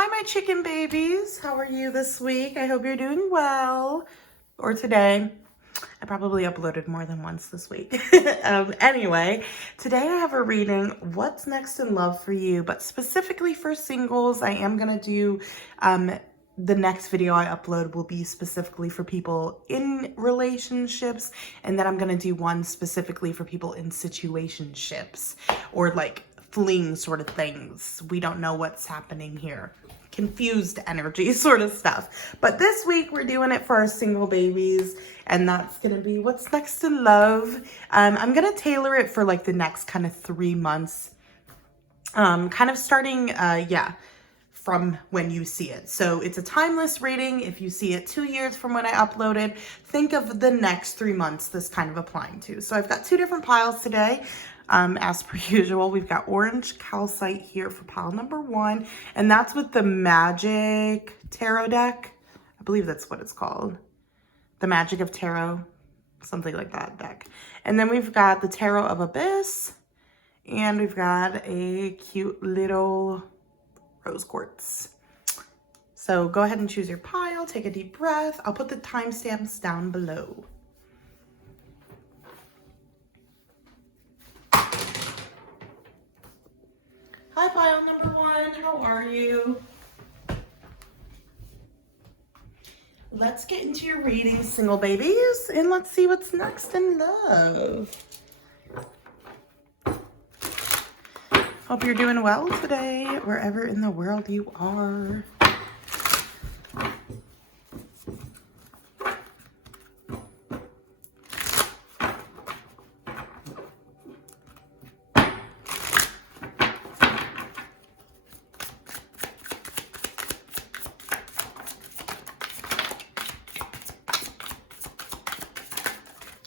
Hi, my chicken babies. How are you this week? I hope you're doing well. Or today. I probably uploaded more than once this week. Anyway, today I have a reading, What's Next in Love for You, but specifically for singles. I am going to do the next video I upload will be specifically for people in relationships, and then I'm going to do one specifically for people in situationships or like fling sort of things. We don't know what's happening here. Confused energy sort of stuff. But this week we're doing it for our single babies, and that's gonna be What's Next in Love. I'm gonna tailor it for like the next kind of 3 months, kind of starting from when you see it. So it's a timeless reading. If you see it 2 years from when I uploaded, think of the next 3 months this kind of applying to. So I've got 2 different piles today. As per usual, we've got orange calcite here for pile number 1, and that's with the Magic Tarot deck. I believe that's what it's called. The Magic of Tarot, something like that deck. And then we've got the Tarot of Abyss, and we've got a cute little rose quartz. So go ahead and choose your pile, take a deep breath. I'll put the timestamps down below. Hi, pile number 1. How are you? Let's get into your reading, single babies, and let's see what's next in love. Hope you're doing well today, wherever in the world you are.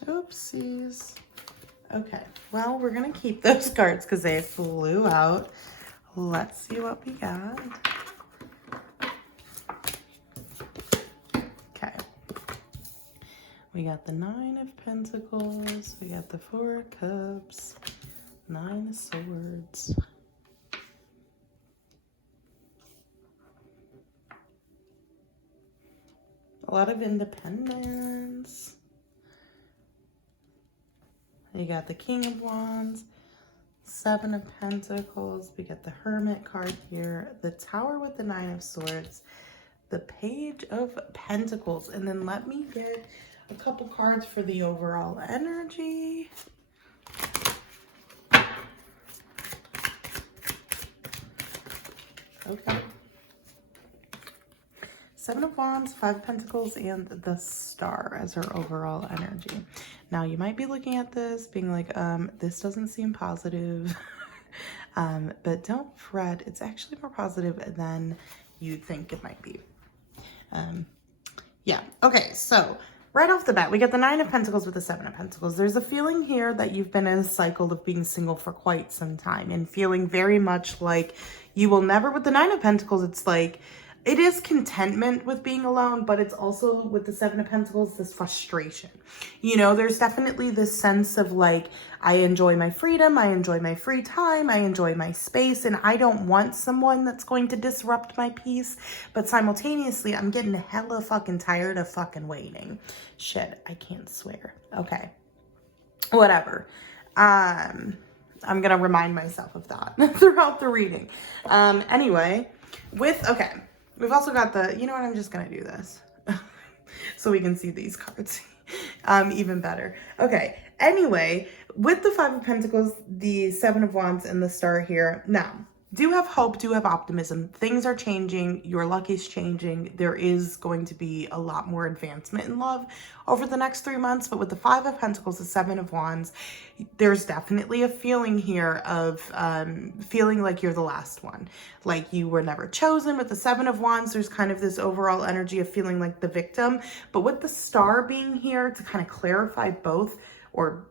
Oopsies. Okay, well, we're gonna keep those cards because they flew out. Let's see what we got. Okay. We got the 9 of Pentacles. We got the 4 of Cups. 9 of Swords. A lot of independence. You got the King of Wands, 7 of Pentacles. We got the Hermit card here, the Tower with the 9 of Swords, the Page of Pentacles. And then let me get a couple cards for the overall energy. Okay. 7 of Wands, 5 of Pentacles, and the Star as her overall energy. Now, you might be looking at this being like, this doesn't seem positive. But don't fret. It's actually more positive than you think it might be. Yeah. Okay, so right off the bat, we get the 9 of Pentacles with the 7 of Pentacles. There's a feeling here that you've been in a cycle of being single for quite some time and feeling very much like you will never, with the 9 of Pentacles, it's like, it is contentment with being alone, but it's also with the 7 of Pentacles, this frustration. You know, there's definitely this sense of like, I enjoy my freedom, I enjoy my free time, I enjoy my space, and I don't want someone that's going to disrupt my peace. But simultaneously, I'm getting hella fucking tired of fucking waiting. Shit, I can't swear. Okay. Whatever. I'm gonna remind myself of that throughout the reading. Anyway, okay. We've also got the, you know what, I'm just going to do this so we can see these cards even better. Okay, anyway, with the 5 of Pentacles, the 7 of Wands, and the Star here. Now, do have hope, do have optimism. Things are changing. Your luck is changing. There is going to be a lot more advancement in love over the next 3 months. But with the 5 of Pentacles, the 7 of Wands, there's definitely a feeling here of feeling like you're the last one. Like you were never chosen. With the 7 of Wands, there's kind of this overall energy of feeling like the victim. But with the Star being here to kind of clarify both, or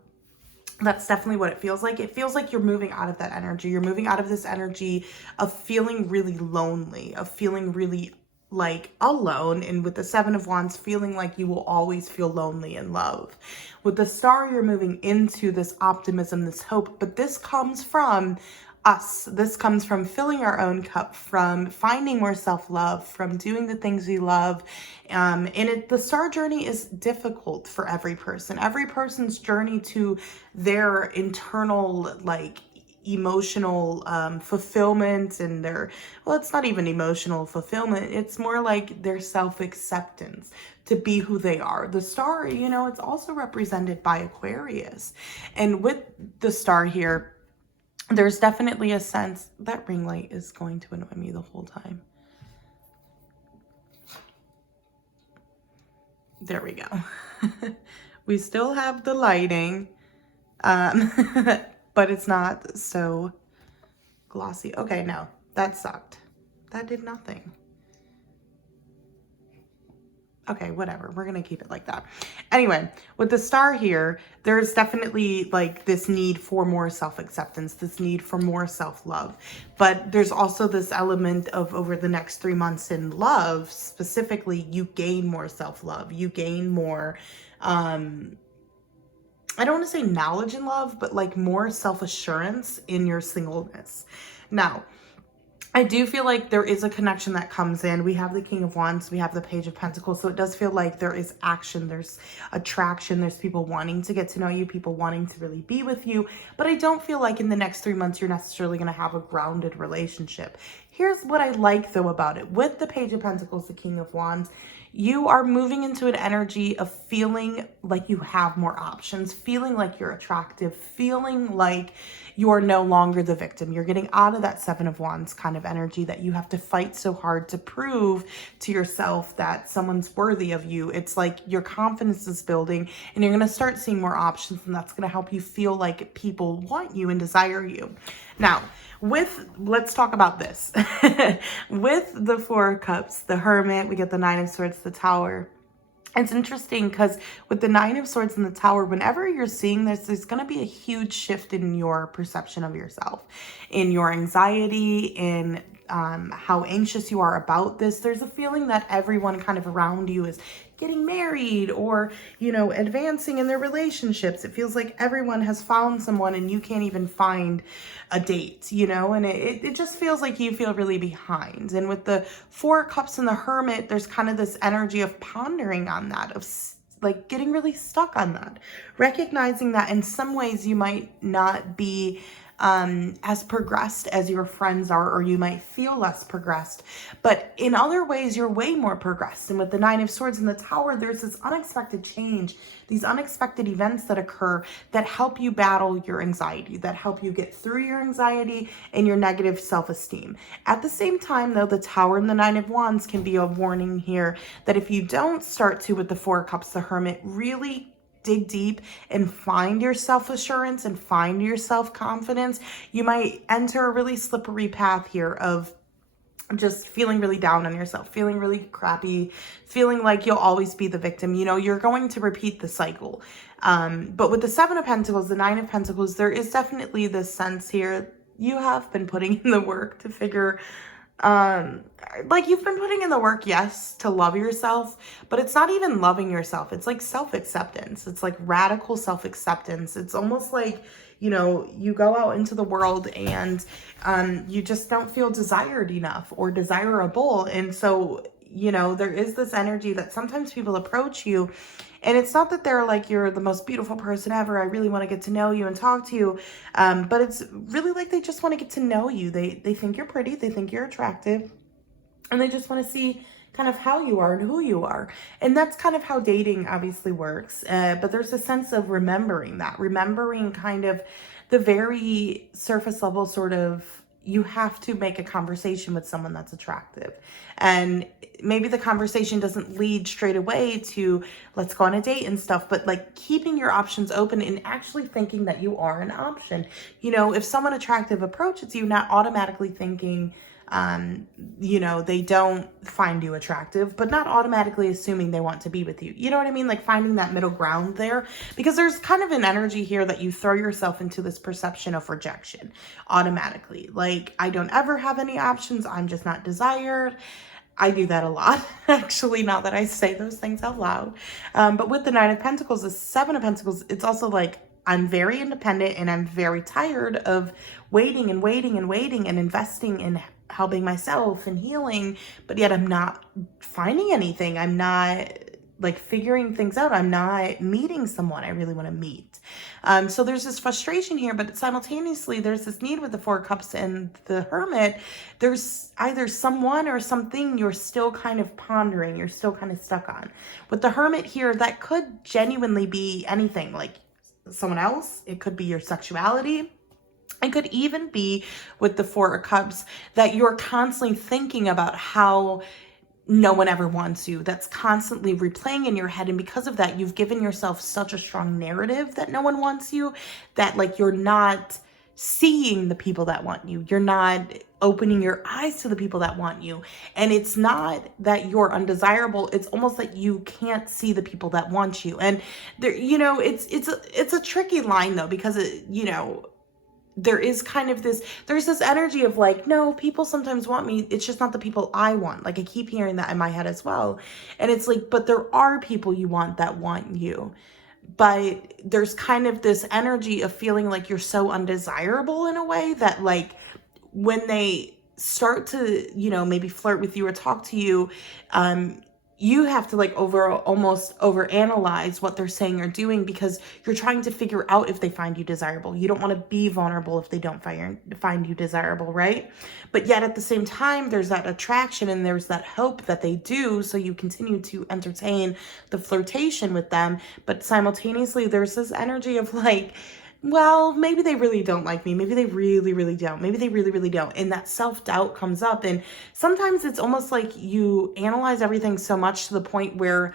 that's definitely what it feels like. It feels like you're moving out of that energy. You're moving out of this energy of feeling really lonely, of feeling really like alone. And with the 7 of Wands, feeling like you will always feel lonely in love. With the Star, you're moving into this optimism, this hope, but this comes from us. This comes from filling our own cup, from finding more self-love, from doing the things we love. The star journey is difficult for every person. Every person's journey to their internal, like, emotional fulfillment, and well, it's not even emotional fulfillment, it's more like their self-acceptance to be who they are. The star, it's also represented by Aquarius, and with the star here, there's definitely a sense that ring light is going to annoy me the whole time. There we go. We still have the lighting, but it's not so glossy. Okay, no, that sucked. That did nothing. Okay, whatever. We're going to keep it like that. Anyway, with the star here, there's definitely like this need for more self-acceptance, this need for more self-love. But there's also this element of over the next 3 months in love, specifically, you gain more self-love. You gain more, I don't want to say knowledge in love, but like more self-assurance in your singleness. Now, I do feel like there is a connection that comes in. We have the King of Wands, we have the Page of Pentacles, so it does feel like there is action, there's attraction, there's people wanting to get to know you, people wanting to really be with you, but I don't feel like in the next 3 months you're necessarily going to have a grounded relationship. Here's what I like though about it. With the Page of Pentacles, the King of Wands, you are moving into an energy of feeling like you have more options, feeling like you're attractive, feeling like you're no longer the victim. You're getting out of that Seven of Wands kind of energy that you have to fight so hard to prove to yourself that someone's worthy of you. It's like your confidence is building and you're going to start seeing more options, and that's going to help you feel like people want you and desire you. Now, let's talk about this. With the Four of Cups, the Hermit, we get the Nine of Swords, the Tower. It's interesting because with the Nine of Swords and the Tower, whenever you're seeing this, there's going to be a huge shift in your perception of yourself, in your anxiety, in how anxious you are about this. There's a feeling that everyone kind of around you is getting married or, advancing in their relationships. It feels like everyone has found someone and you can't even find a date, and it just feels like you feel really behind. And with the Four Cups and the Hermit, there's kind of this energy of pondering on that, of like getting really stuck on that, recognizing that in some ways you might not be as progressed as your friends are, or you might feel less progressed, but in other ways you're way more progressed. And with the Nine of Swords and the Tower, there's this unexpected change, these unexpected events that occur that help you battle your anxiety, that help you get through your anxiety and your negative self-esteem. At the same time, though, the Tower and the Nine of Wands can be a warning here that if you don't start to, with the Four Cups, the Hermit, really dig deep and find your self-assurance and find your self-confidence, you might enter a really slippery path here of just feeling really down on yourself, feeling really crappy, feeling like you'll always be the victim. You're going to repeat the cycle. But with the Seven of Pentacles, the Nine of Pentacles, there is definitely this sense here you have been putting in the work to figure you've been putting in the work, yes, to love yourself, but it's not even loving yourself. It's like self-acceptance. It's like radical self-acceptance. It's almost like, you go out into the world and you just don't feel desired enough or desirable. And so, there is this energy that sometimes people approach you, and it's not that they're like, you're the most beautiful person ever, I really want to get to know you and talk to you, but it's really like they just want to get to know you. They think you're pretty, they think you're attractive, and they just want to see kind of how you are and who you are. And that's kind of how dating obviously works. But there's a sense of remembering kind of the very surface level sort of, you have to make a conversation with someone that's attractive. And maybe the conversation doesn't lead straight away to let's go on a date and stuff, but like keeping your options open and actually thinking that you are an option. If someone attractive approaches you, not automatically thinking, they don't find you attractive, but not automatically assuming they want to be with you. You know what I mean? Like finding that middle ground there, because there's kind of an energy here that you throw yourself into this perception of rejection automatically. Like, I don't ever have any options. I'm just not desired. I do that a lot, actually, now that I say those things out loud. But with the Nine of Pentacles, the Seven of Pentacles, it's also like, I'm very independent and I'm very tired of waiting and waiting and waiting and investing in helping myself and healing, but yet I'm not finding anything. I'm not like figuring things out. I'm not meeting someone I really want to meet. So there's this frustration here, but simultaneously there's this need with the Four of Cups and the Hermit. There's either someone or something you're still kind of pondering, you're still kind of stuck on. With the Hermit here, that could genuinely be anything, like someone else. It could be your sexuality. It could even be with the Four of Cups that you're constantly thinking about how no one ever wants you. That's constantly replaying in your head. And because of that, you've given yourself such a strong narrative that no one wants you, that like you're not seeing the people that want you. You're not opening your eyes to the people that want you. And it's not that you're undesirable. It's almost that you can't see the people that want you. And there, you know, it's a tricky line though, because it, you know, there is kind of this, there's this energy of like, no, people sometimes want me. It's just not the people I want. Like I keep hearing that in my head as well. And it's like, but there are people you want that want you. But there's kind of this energy of feeling like you're so undesirable in a way that like when they start to, you know, maybe flirt with you or talk to you, you have to like almost overanalyze what they're saying or doing because you're trying to figure out if they find you desirable. You don't want to be vulnerable if they don't find you desirable, right? But yet at the same time, there's that attraction and there's that hope that they do. So you continue to entertain the flirtation with them. But simultaneously, there's this energy of like, well, maybe they really don't like me. Maybe they really, really don't. Maybe they really, really don't. And that self-doubt comes up. And sometimes it's almost like you analyze everything so much to the point where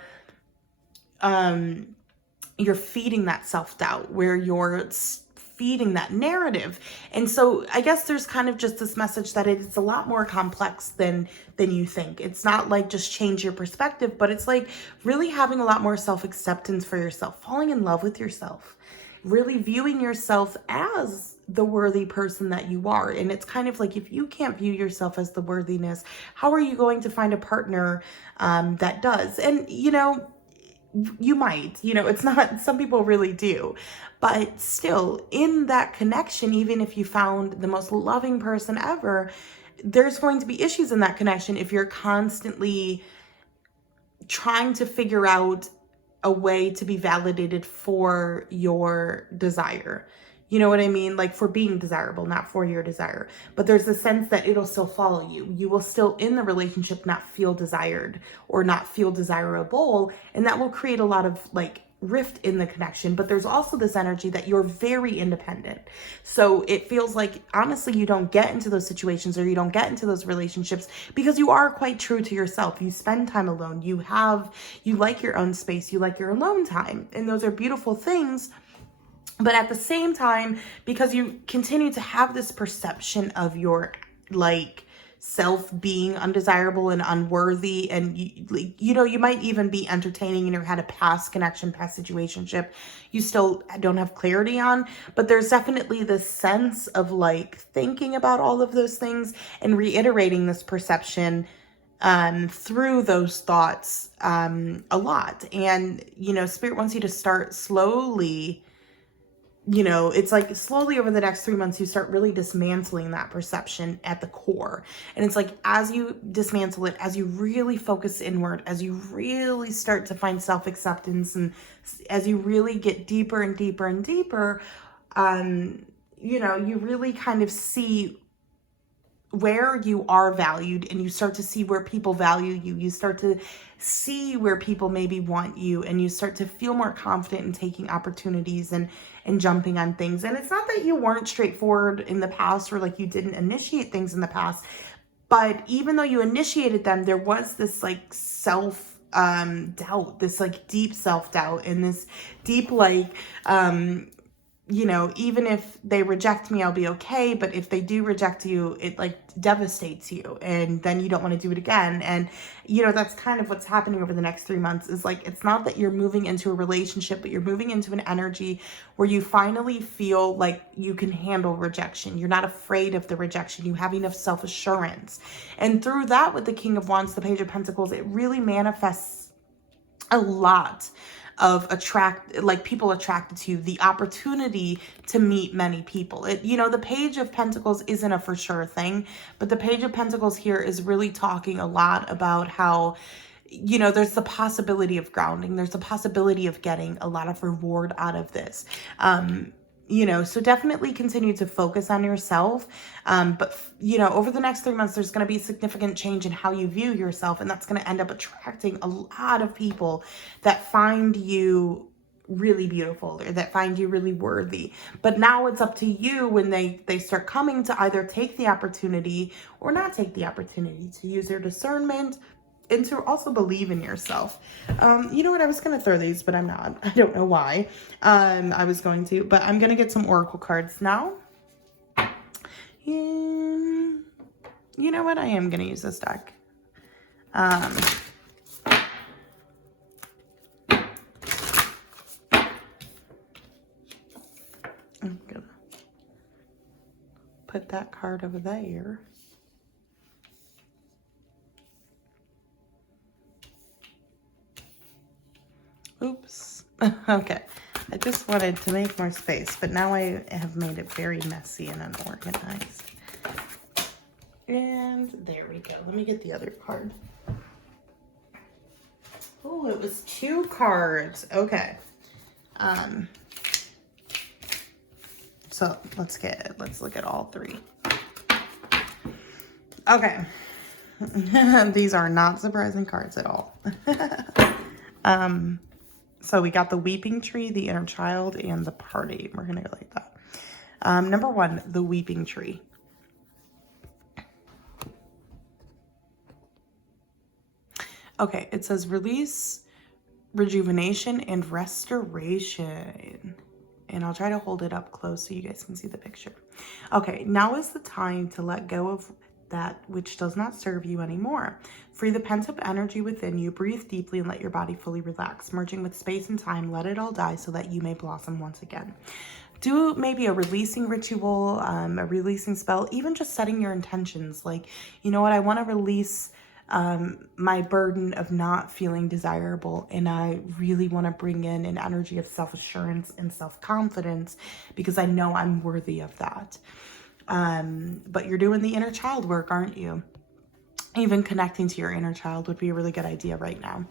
you're feeding that self-doubt, where you're feeding that narrative. And so I guess there's kind of just this message that it's a lot more complex than you think. It's not like just change your perspective, but it's like really having a lot more self-acceptance for yourself, falling in love with yourself, really viewing yourself as the worthy person that you are. And it's kind of like, if you can't view yourself as the worthiness, how are you going to find a partner that does? And, you know, you might, you know, it's not, some people really do, but still in that connection, even if you found the most loving person ever, there's going to be issues in that connection if you're constantly trying to figure out a way to be validated for your desire. You know what I mean? Like for being desirable, not for your desire. But there's a sense that it'll still follow you. You will still in the relationship not feel desired or not feel desirable. And that will create a lot of like rift in the connection. But there's also this energy that you're very independent. So it feels like, honestly, you don't get into those situations or you don't get into those relationships because you are quite true to yourself. You spend time alone. You like your own space. You like your alone time. And those are beautiful things. But at the same time, because you continue to have this perception of your like self being undesirable and unworthy, and you know, you might even be entertaining in your head a past connection, past situationship you still don't have clarity on, but there's definitely this sense of like thinking about all of those things and reiterating this perception through those thoughts a lot. And you know, Spirit wants you to start slowly, you know, it's like slowly over the next 3 months, you start really dismantling that perception at the core. And it's like, as you dismantle it, as you really focus inward, as you really start to find self-acceptance, and as you really get deeper and deeper and deeper, you know, you really kind of see where you are valued, and you start to see where people value you. You start to see where people maybe want you, and you start to feel more confident in taking opportunities and jumping on things. And it's not that you weren't straightforward in the past or like you didn't initiate things in the past, but even though you initiated them, there was this like self doubt, this like deep self-doubt, and this deep like you know, even if they reject me, I'll be okay. But if they do reject you, it like devastates you, and then you don't want to do it again. And, you know, that's kind of what's happening over the next 3 months is like, it's not that you're moving into a relationship, but you're moving into an energy where you finally feel like you can handle rejection. You're not afraid of the rejection. You have enough self-assurance. And through that, with the King of Wands, the Page of Pentacles, it really manifests a lot of people attracted to you, the opportunity to meet many people. The Page of Pentacles isn't a for sure thing, but the Page of Pentacles here is really talking a lot about how, there's the possibility of grounding. There's the possibility of getting a lot of reward out of this. So definitely continue to focus on yourself. But over the next 3 months, there's going to be significant change in how you view yourself. And that's going to end up attracting a lot of people that find you really beautiful or that find you really worthy. But now it's up to you when they start coming to either take the opportunity or not take the opportunity, to use their discernment and to also believe in yourself. You know what? I was going to throw these, but I'm not. I don't know why. I was going to, but I'm going to get some oracle cards now. And you know what? I am going to use this deck. I'm going to put that card over there. Oops. Okay. I just wanted to make more space, but now I have made it very messy and unorganized. And there we go. Let me get the other card. Oh, it was 2 cards. Okay. So let's look at all 3. Okay. These are not surprising cards at all. So we got the weeping tree, the inner child, and the party. We're going to go like that. Number 1, the weeping tree. Okay, it says release, rejuvenation, and restoration. And I'll try to hold it up close so you guys can see the picture. Okay, now is the time to let go of that which does not serve you anymore. Free the pent-up energy within you. Breathe deeply and let your body fully relax. Merging with space and time, let it all die so that you may blossom once again. Do maybe a releasing ritual, a releasing spell, even just setting your intentions. Like, you know what, I want to release my burden of not feeling desirable, and I really want to bring in an energy of self-assurance and self-confidence because I know I'm worthy of that. But you're doing the inner child work, aren't you? Even connecting to your inner child would be a really good idea right now.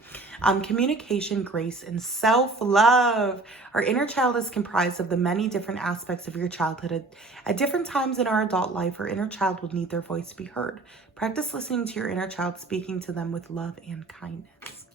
Communication, grace, and self-love. Our inner child is comprised of the many different aspects of your childhood. At different times in our adult life, our inner child will need their voice to be heard. Practice listening to your inner child, speaking to them with love and kindness.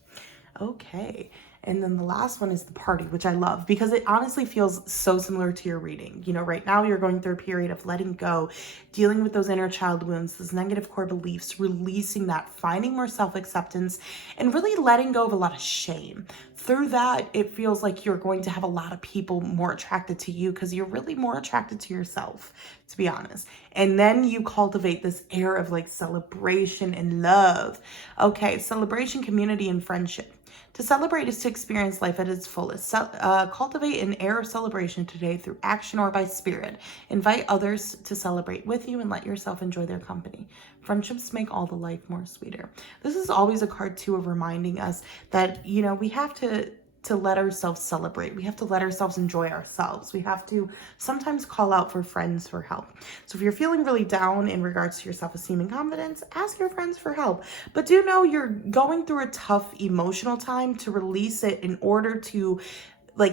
Okay. And then the last one is the party, which I love because it honestly feels so similar to your reading. Right now you're going through a period of letting go, dealing with those inner child wounds, those negative core beliefs, releasing that, finding more self-acceptance, and really letting go of a lot of shame. Through that, it feels like you're going to have a lot of people more attracted to you because you're really more attracted to yourself, to be honest. And then you cultivate this air of like celebration and love. Okay, celebration, community, and friendship. To celebrate is to experience life at its fullest. Cultivate an air of celebration today through action or by spirit. Invite others to celebrate with you and let yourself enjoy their company. Friendships make all the life more sweeter. This is always a card too of reminding us that, we have to let ourselves celebrate. We have to let ourselves enjoy ourselves. We have to sometimes call out for friends for help. So if you're feeling really down in regards to your self-esteem and confidence, ask your friends for help. But do know you're going through a tough emotional time to release it in order to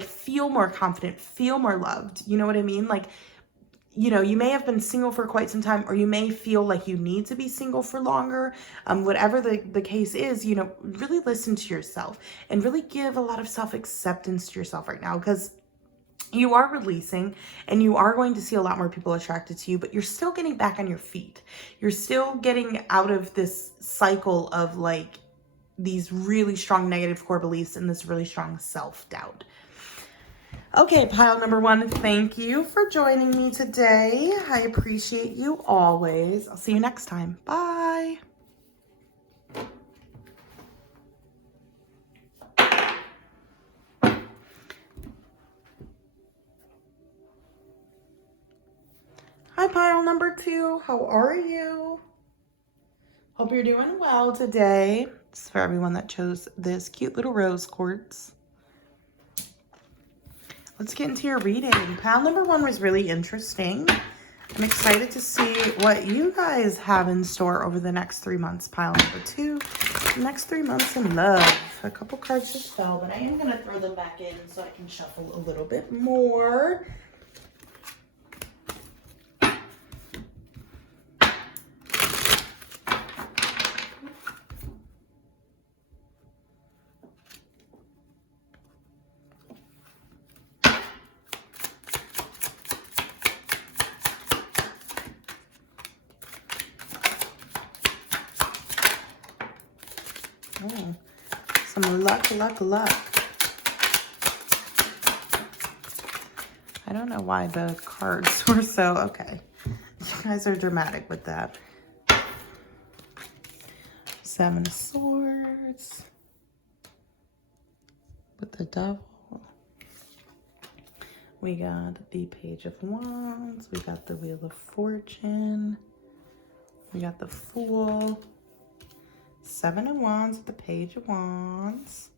feel more confident, feel more loved. You know what I mean? You may have been single for quite some time, or you may feel like you need to be single for longer. Whatever the case is, really listen to yourself and really give a lot of self-acceptance to yourself right now, because you are releasing and you are going to see a lot more people attracted to you, but you're still getting back on your feet. You're still getting out of this cycle of these really strong negative core beliefs and this really strong self-doubt. Okay, pile number 1, thank you for joining me today. I appreciate you always. I'll see you next time. Bye. Hi, pile number 2. How are you? Hope you're doing well today. It's for everyone that chose this cute little rose quartz. Let's get into your reading. Pile number 1 was really interesting. I'm excited to see what you guys have in store over the next 3 months. Pile number 2, next 3 months in love. A couple cards just fell, but I am going to throw them back in so I can shuffle a little bit more. Oh, some luck. I don't know why the cards were so, okay. You guys are dramatic with that. 7 of Swords. With the Devil. We got the Page of Wands. We got the Wheel of Fortune. We got the Fool. 7 of Wands with the Page of Wands.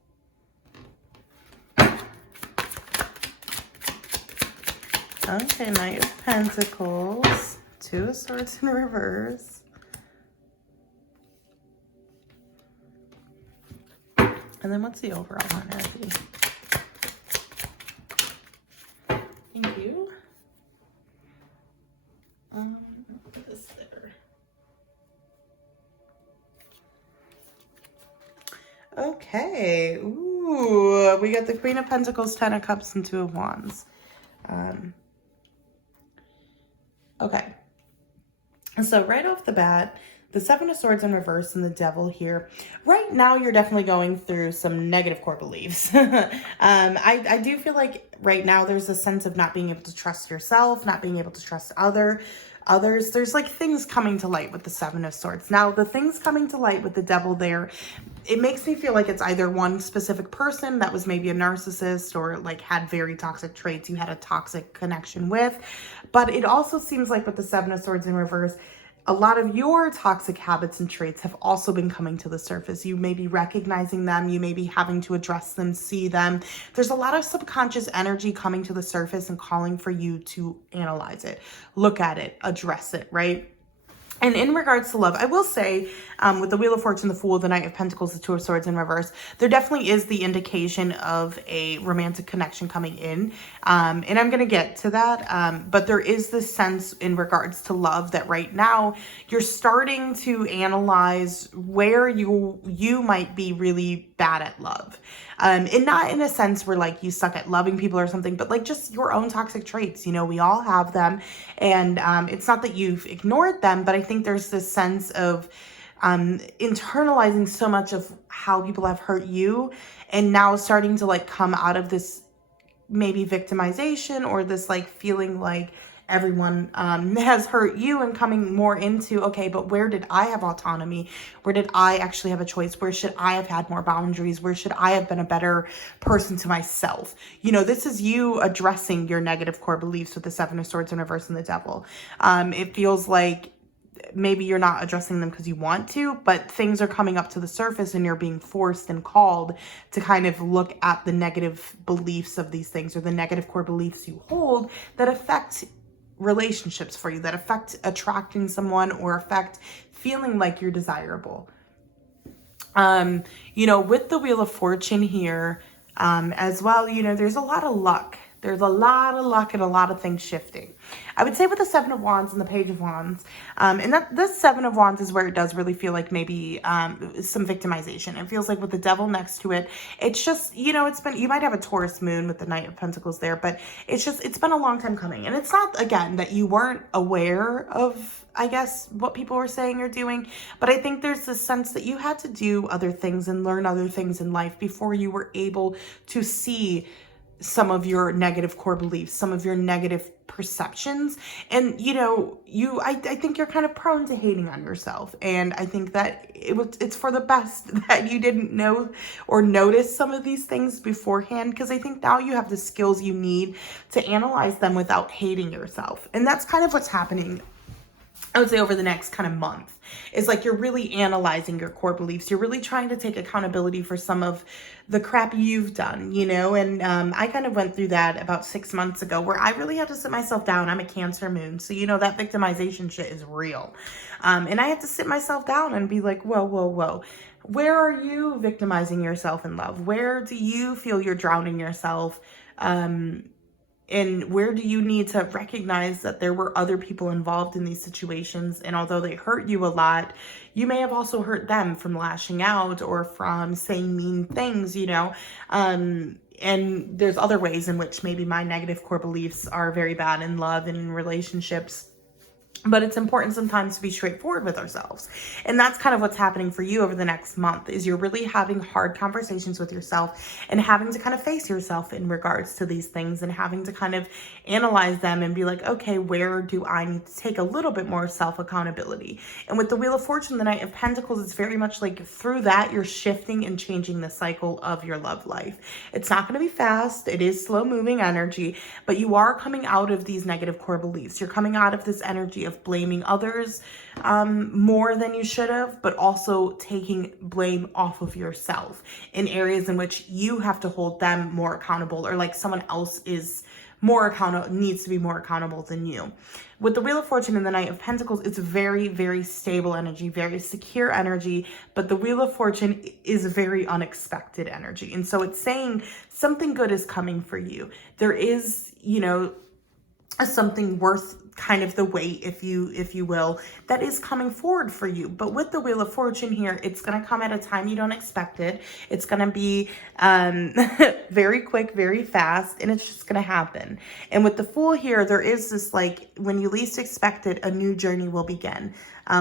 Okay, Knight of Pentacles. 2 of Swords in reverse. And then what's the overall energy? Thank you. Put this there. Okay. Ooh, we got the Queen of Pentacles, 10 of Cups, and 2 of Wands. Okay. So right off the bat, the 7 of Swords in reverse and the Devil here. Right now, you're definitely going through some negative core beliefs. I do feel like right now there's a sense of not being able to trust yourself, not being able to trust others. There's like things coming to light with the 7 of Swords. Now, the things coming to light with the Devil there, it makes me feel like it's either one specific person that was maybe a narcissist or like had very toxic traits you had a toxic connection with. But it also seems like with the 7 of Swords in reverse, a lot of your toxic habits and traits have also been coming to the surface. You may be recognizing them. You may be having to address them, see them. There's a lot of subconscious energy coming to the surface and calling for you to analyze it, look at it, address it, right? And in regards to love, I will say with the Wheel of Fortune, the Fool, the Knight of Pentacles, the 2 of Swords in reverse, there definitely is the indication of a romantic connection coming in. And I'm going to get to that. But there is this sense in regards to love that right now you're starting to analyze where you might be really bad at love. And not in a sense where like you suck at loving people or something, but like just your own toxic traits. You know, we all have them. And it's not that you've ignored them, but I think there's this sense of internalizing so much of how people have hurt you and now starting to like come out of this maybe victimization or this like feeling like everyone has hurt you and coming more into, okay, but where did I have autonomy? Where did I actually have a choice? Where should I have had more boundaries? Where should I have been a better person to myself? You know, this is you addressing your negative core beliefs with the 7 of Swords in reverse and the Devil. It feels like maybe you're not addressing them because you want to, but things are coming up to the surface and you're being forced and called to kind of look at the negative beliefs of these things or the negative core beliefs you hold that affect relationships for you, that affect attracting someone or affect feeling like you're desirable. You know, with the Wheel of Fortune here, as well, you know, there's a lot of luck. There's a lot of luck and a lot of things shifting. I would say with the 7 of Wands and the Page of Wands, and that this 7 of Wands is where it does really feel like maybe some victimization. It feels like with the Devil next to it, it's just, you know, it's been, you might have a Taurus moon with the Knight of Pentacles there, but it's just, it's been a long time coming. And it's not, again, that you weren't aware of, I guess, what people were saying or doing, but I think there's this sense that you had to do other things and learn other things in life before you were able to see some of your negative core beliefs, some of your negative perceptions. And, you know, I think you're kind of prone to hating on yourself. And I think that it's for the best that you didn't know or notice some of these things beforehand, because I think now you have the skills you need to analyze them without hating yourself. And that's kind of what's happening I would say over the next kind of month, is like you're really analyzing your core beliefs. You're really trying to take accountability for some of the crap you've done, you know? And I kind of went through that about 6 months ago where I really had to sit myself down. I'm a Cancer moon. So, you know, that victimization shit is real. And I had to sit myself down and be like, whoa, whoa, whoa. Where are you victimizing yourself in love? Where do you feel you're drowning yourself? And where do you need to recognize that there were other people involved in these situations? And although they hurt you a lot, you may have also hurt them from lashing out or from saying mean things, you know? And there's other ways in which maybe my negative core beliefs are very bad in love and in relationships. But it's important sometimes to be straightforward with ourselves. And that's kind of what's happening for you over the next month, is you're really having hard conversations with yourself and having to kind of face yourself in regards to these things and having to kind of analyze them and be like, okay, where do I need to take a little bit more self-accountability? And with the Wheel of Fortune, the Knight of Pentacles, it's very much like through that, you're shifting and changing the cycle of your love life. It's not going to be fast. It is slow moving energy, but you are coming out of these negative core beliefs. You're coming out of this energy of blaming others more than you should have, but also taking blame off of yourself in areas in which you have to hold them more accountable, or like someone else is more accountable, needs to be more accountable than you. With the Wheel of Fortune and the Knight of Pentacles, it's very, very stable energy, very secure energy, but the Wheel of Fortune is very unexpected energy. And so it's saying something good is coming for you. There is, you know, something worth kind of the wait, if you will, that is coming forward for you. But with the Wheel of Fortune here, it's going to come at a time you don't expect it. It's going to be very quick, very fast, and it's just going to happen. And with the Fool here, there is this, like, when you least expect it, a new journey will begin,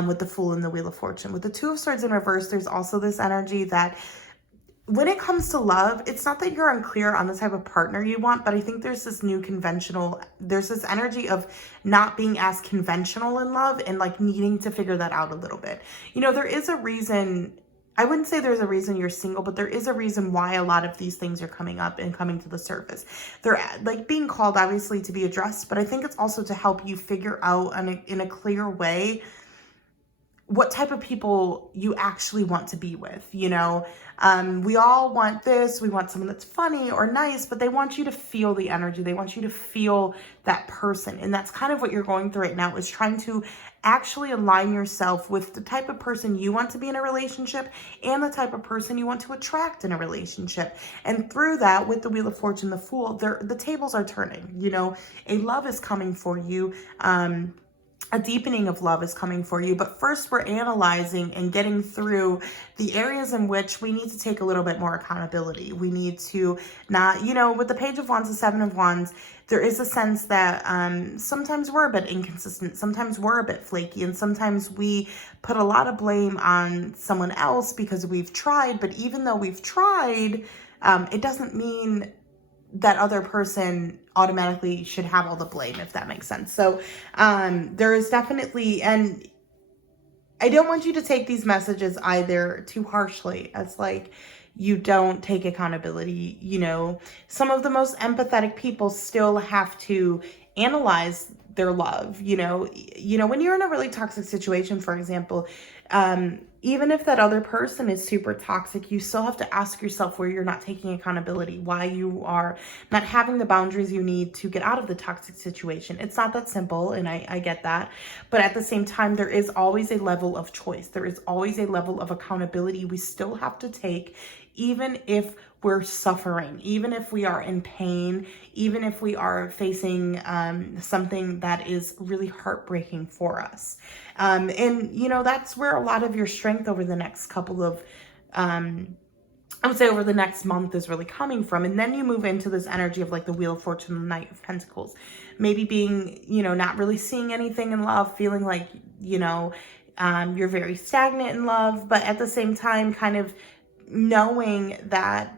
with the Fool and the Wheel of Fortune. With the Two of Swords in reverse, there's also this energy that when it comes to love, it's not that you're unclear on the type of partner you want, but I think there's this there's this energy of not being as conventional in love and like needing to figure that out a little bit. You know, there is a reason, I wouldn't say there's a reason you're single, but there is a reason why a lot of these things are coming up and coming to the surface. They're like being called obviously to be addressed, but I think it's also to help you figure out in a clear way what type of people you actually want to be with, you know? We all want this. We want someone that's funny or nice, but they want you to feel the energy. They want you to feel that person. And that's kind of what you're going through right now, is trying to actually align yourself with the type of person you want to be in a relationship and the type of person you want to attract in a relationship. And through that, with the Wheel of Fortune, the Fool, the tables are turning, you know, a love is coming for you. A deepening of love is coming for you. But first, we're analyzing and getting through the areas in which we need to take a little bit more accountability. We need to not, you know, with the Page of Wands, the Seven of Wands, there is a sense that sometimes we're a bit inconsistent. Sometimes we're a bit flaky. And sometimes we put a lot of blame on someone else because we've tried. But even though we've tried, it doesn't mean that other person automatically should have all the blame, if that makes sense. So there is definitely, and I don't want you to take these messages either too harshly as like you don't take accountability. You know, some of the most empathetic people still have to analyze their love. You know, when you're in a really toxic situation, for example, even if that other person is super toxic, you still have to ask yourself where you're not taking accountability, why you are not having the boundaries you need to get out of the toxic situation. It's not that simple, and I get that. But at the same time, there is always a level of choice. There is always a level of accountability we still have to take, even if we're suffering, even if we are in pain, even if we are facing something that is really heartbreaking for us. And, you know, that's where a lot of your strength over the next couple of, I would say over the next month is really coming from. And then you move into this energy of like the Wheel of Fortune, the Knight of Pentacles, maybe being, you know, not really seeing anything in love, feeling like, you know, you're very stagnant in love, but at the same time, kind of knowing that,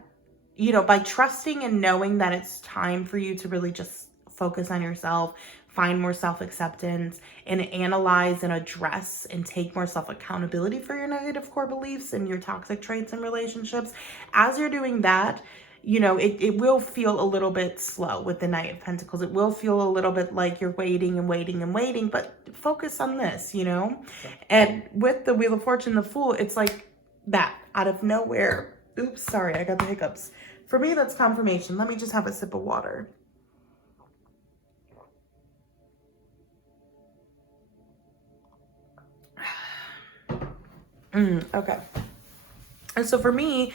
you know, by trusting and knowing that it's time for you to really just focus on yourself, find more self-acceptance, and analyze and address and take more self-accountability for your negative core beliefs and your toxic traits in relationships. As you're doing that, it will feel a little bit slow with the Knight of Pentacles. It will feel a little bit like you're waiting and waiting and waiting, but focus on this, And with the Wheel of Fortune, the Fool, it's like that out of nowhere. Oops, sorry, I got the hiccups. For me, that's confirmation. Let me just have a sip of water. Okay. And so for me,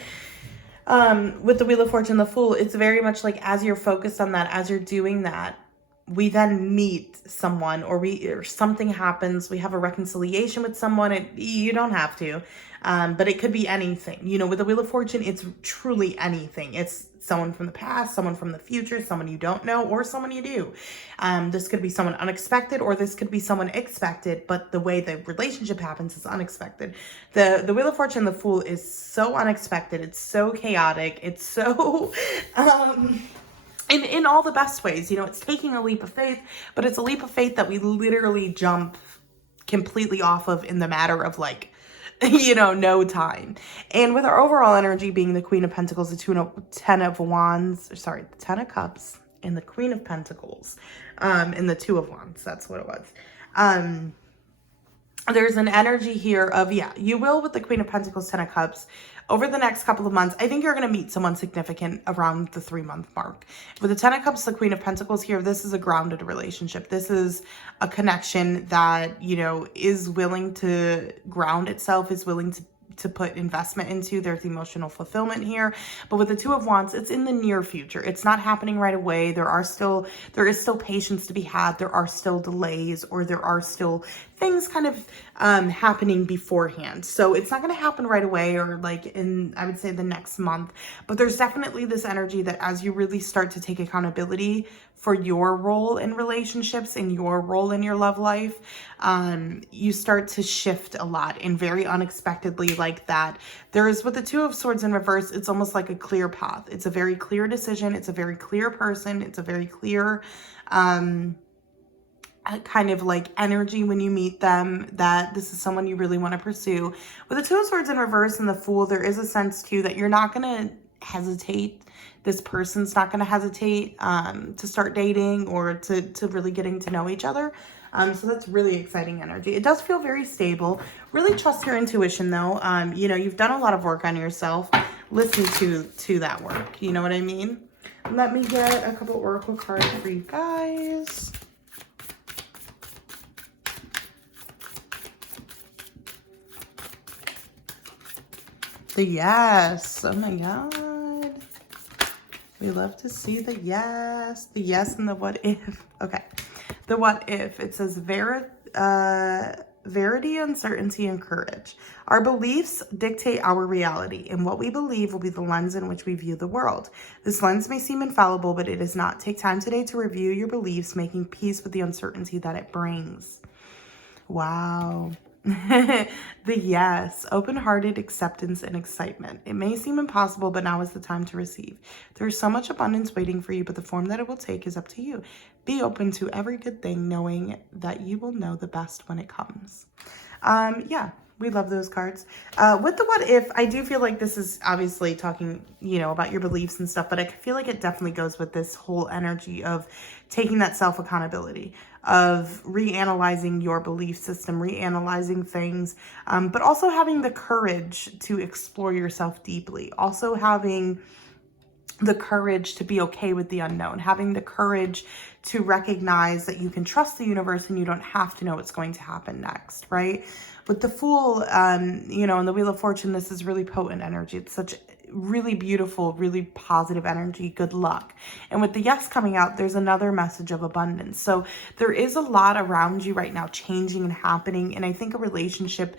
with the Wheel of Fortune, the Fool, it's very much like as you're focused on that, as you're doing that, we then meet someone or something happens. We have a reconciliation with someone. You don't have to, but it could be anything. With the Wheel of Fortune, it's truly anything. It's someone from the past, someone from the future, someone you don't know, or someone you do. This could be someone unexpected, or this could be someone expected, but the way the relationship happens is unexpected. The Wheel of Fortune, the Fool, is so unexpected. It's so chaotic. It's so... in all the best ways, it's taking a leap of faith, but it's a leap of faith that we literally jump completely off of in the matter of no time. And with our overall energy being the Queen of Pentacles, the Ten of Cups, and the Queen of Pentacles, and the Two of Wands, that's what it was. There's an energy here of, you will with the Queen of Pentacles, Ten of Cups, over the next couple of months, I think you're going to meet someone significant around the 3-month mark. With the Ten of Cups, the Queen of Pentacles here, this is a grounded relationship. This is a connection that, is willing to ground itself, is willing to put investment into. There's emotional fulfillment here. But with the Two of Wands, it's in the near future. It's not happening right away. There is still patience to be had. There are still delays, or there are still things kind of happening beforehand. So it's not going to happen right away, or I would say the next month. But there's definitely this energy that as you really start to take accountability for your role in relationships and your role in your love life, you start to shift a lot, and very unexpectedly like that. With the Two of Swords in reverse, it's almost like a clear path. It's a very clear decision. It's a very clear person. It's a very clear kind of energy when you meet them, that this is someone you really want to pursue. With the Two of Swords in reverse and the Fool, there is a sense too that you're not going to hesitate. This person's not going to hesitate to start dating or to really getting to know each other. So that's really exciting energy. It does feel very stable. Really trust your intuition though. You've done a lot of work on yourself. Listen to that work. You know what I mean? Let me get a couple oracle cards for you guys. The yes. Oh my God. We love to see the yes. The yes and the what if. Okay. The what if. It says verity, uncertainty, and courage. Our beliefs dictate our reality, and what we believe will be the lens in which we view the world. This lens may seem infallible, but it is not. Take time today to review your beliefs, making peace with the uncertainty that it brings. Wow. The yes, open-hearted acceptance and excitement. It may seem impossible, but now is the time to receive. There's so much abundance waiting for you, but the form that it will take is up to you. Be open to every good thing, knowing that you will know the best when it comes. Yeah, we love those cards. With the what if, I do feel like this is obviously talking, about your beliefs and stuff, but I feel like it definitely goes with this whole energy of taking that self-accountability, of reanalyzing your belief system, reanalyzing things, but also having the courage to explore yourself deeply. Also having the courage to be okay with the unknown, having the courage to recognize that you can trust the universe and you don't have to know what's going to happen next, right? With the Fool, and the Wheel of Fortune, this is really potent energy. It's such really beautiful, really positive energy, good luck. And with the yes coming out, there's another message of abundance. So there is a lot around you right now changing and happening. And I think a relationship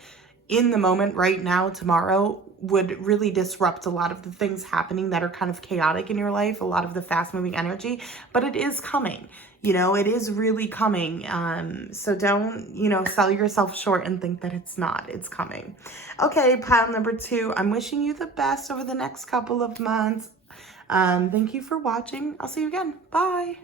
in the moment right now, tomorrow, would really disrupt a lot of the things happening that are kind of chaotic in your life, a lot of the fast moving energy, but it is coming. It is really coming. So don't, sell yourself short and think that it's not. It's coming. Okay, pile number 2. I'm wishing you the best over the next couple of months. Thank you for watching. I'll see you again. Bye.